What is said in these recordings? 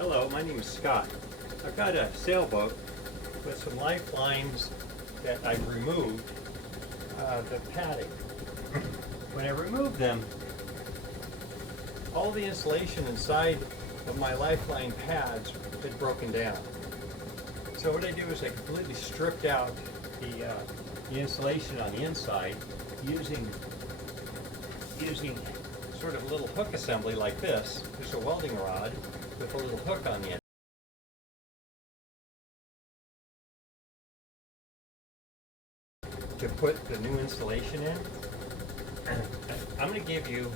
Hello, my name is Scott. I've got a sailboat with some lifelines that I've removed the padding. When I removed them, all the insulation inside of my lifeline pads had broken down. So what I do is I completely stripped out the insulation on the inside using sort of a little hook assembly like this, just a welding rod with a little hook on the end. To put the new insulation in, I'm going to give you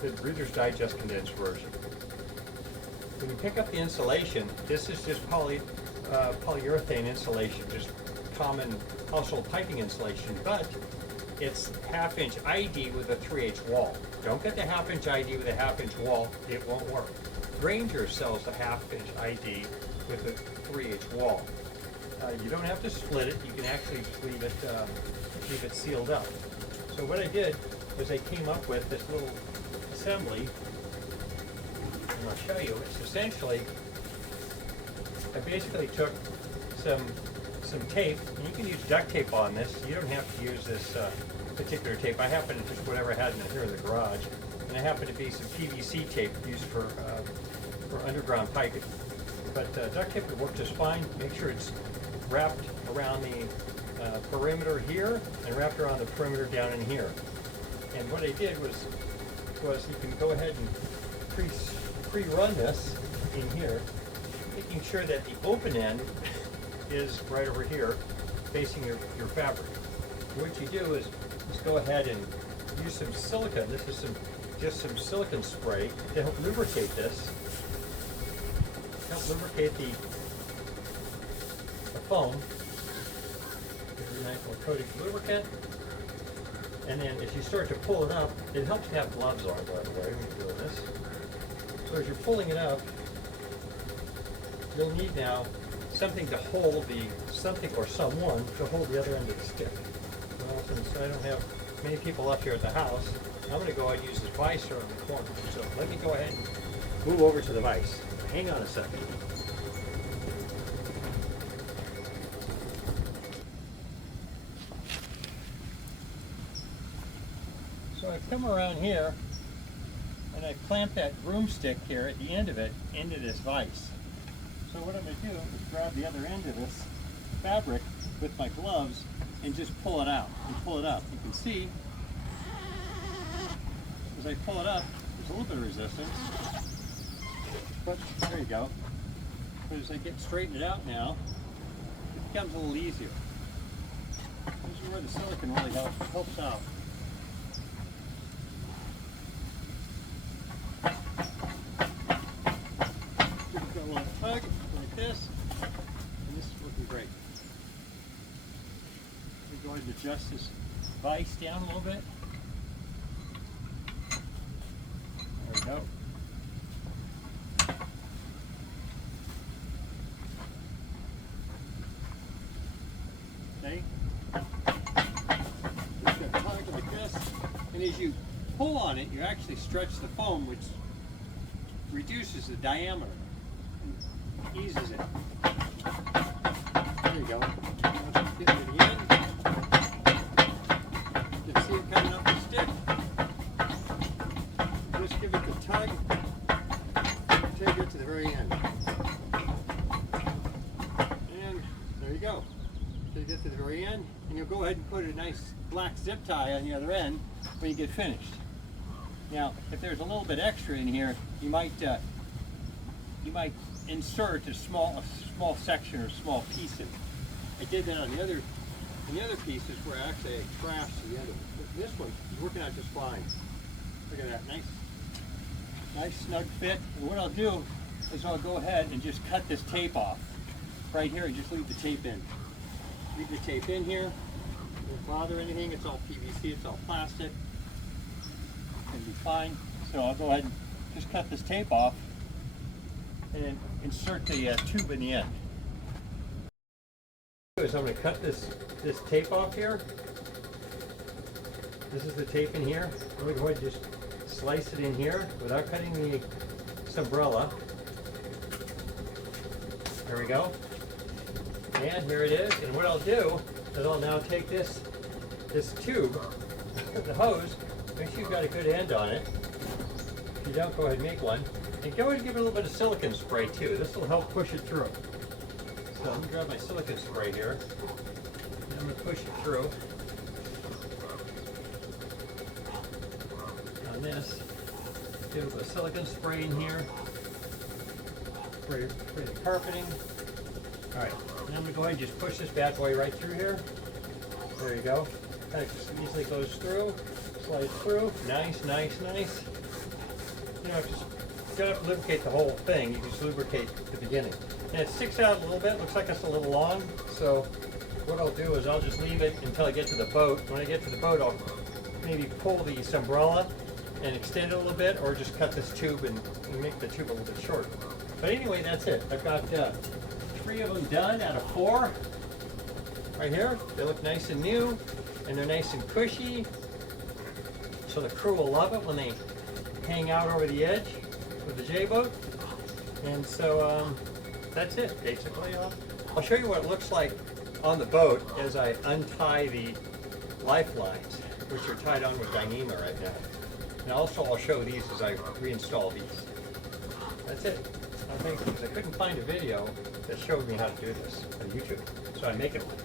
the Reader's Digest condensed version. When you pick up the insulation, this is just polyurethane insulation, just common household piping insulation, but it's 1/2-inch ID with a 3/8 wall. Don't get the 1/2-inch ID with a 1/2-inch wall, it won't work. Granger sells the 1/2-inch ID with a 3/8 wall. You don't have to split it, you can actually leave it sealed up. So what I did was I came up with this little assembly, and I'll show you. It's essentially, I basically took some tape, and you can use duct tape on this. You don't have to use this particular tape. I happen to just whatever I had in here in the garage, and it happened to be some PVC tape used for underground piping. But duct tape would work just fine. Make sure it's wrapped around the perimeter here and wrapped around the perimeter down in here. And what I did was you can go ahead and pre-run this in here, making sure that the open end is right over here, facing your fabric. What you do is just go ahead and use some silicone. This is just some silicone spray to help lubricate this. Help lubricate the foam. Give it a nice little coating of lubricant. And then as you start to pull it up, it helps to have gloves on, by the way, when you're doing this. So as you're pulling it up, you'll need now something to hold someone to hold the other end of the stick. Well, since I don't have many people up here at the house, I'm going to go ahead and use this vise here on the corner. So let me go ahead and move over to the vise. Hang on a second. So I come around here and I clamp that broomstick here at the end of it into this vise. So what I'm going to do is grab the other end of this fabric with my gloves and just pull it out and pull it up. You can see as I pull it up, there's a little bit of resistance, but there you go. But as I get straightened out now, it becomes a little easier. This is where the silicone really helps out. Give it a little tug like this, and this is looking great. Let me go ahead and adjust this vise down a little bit. There we go. Okay. Just got a tug like this, and as you pull on it, you actually stretch the foam, which reduces the diameter, and eases it. There you go. Now just get to the end. You can see it coming up the stick. Just give it the tug until you get to the very end. And there you go. Until you get to the very end, and you'll go ahead and put a nice black zip tie on the other end when you get finished. Now, if there's a little bit extra in here, you might insert a small section or small piece in it. I did that on the other pieces where actually I trashed the end of it. But this one is working out just fine. Look at that, nice snug fit. And what I'll do is I'll go ahead and just cut this tape off right here and just leave the tape in. Leave the tape in here. Won't bother anything. It's all PVC. It's all plastic. It'll be fine. So I'll go ahead and just cut this tape off and then insert the tube in the end. I'm going to cut this tape off here. This is the tape in here. I'm going to go ahead and just slice it in here without cutting the umbrella. There we go. And here it is. And what I'll do is I'll now take this tube, the hose, make sure you've got a good end on it. If you don't, go ahead and make one. And go ahead and give it a little bit of silicone spray too. This will help push it through. So I'm going to grab my silicone spray here. And I'm going to push it through. On this, give it a silicone spray in here. Spray the carpeting. Alright, and I'm going to go ahead and just push this bad boy right through here. There you go. That just easily goes through, slides through. Nice, nice, nice. You know, just you don't have to lubricate the whole thing. You just lubricate the beginning. And it sticks out a little bit. Looks like it's a little long. So what I'll do is I'll just leave it until I get to the boat. When I get to the boat, I'll maybe pull the umbrella and extend it a little bit, or just cut this tube and make the tube a little bit shorter. But anyway, that's it. I've got 3 of them done out of 4. Right here. They look nice and new, and they're nice and cushy. So the crew will love it when they hang out over the edge with the J-boat. And so that's it, basically. I'll show you what it looks like on the boat as I untie the lifelines, which are tied on with Dyneema right now. And also I'll show these as I reinstall these. That's it. I think because I couldn't find a video that showed me how to do this on YouTube, so I make it one.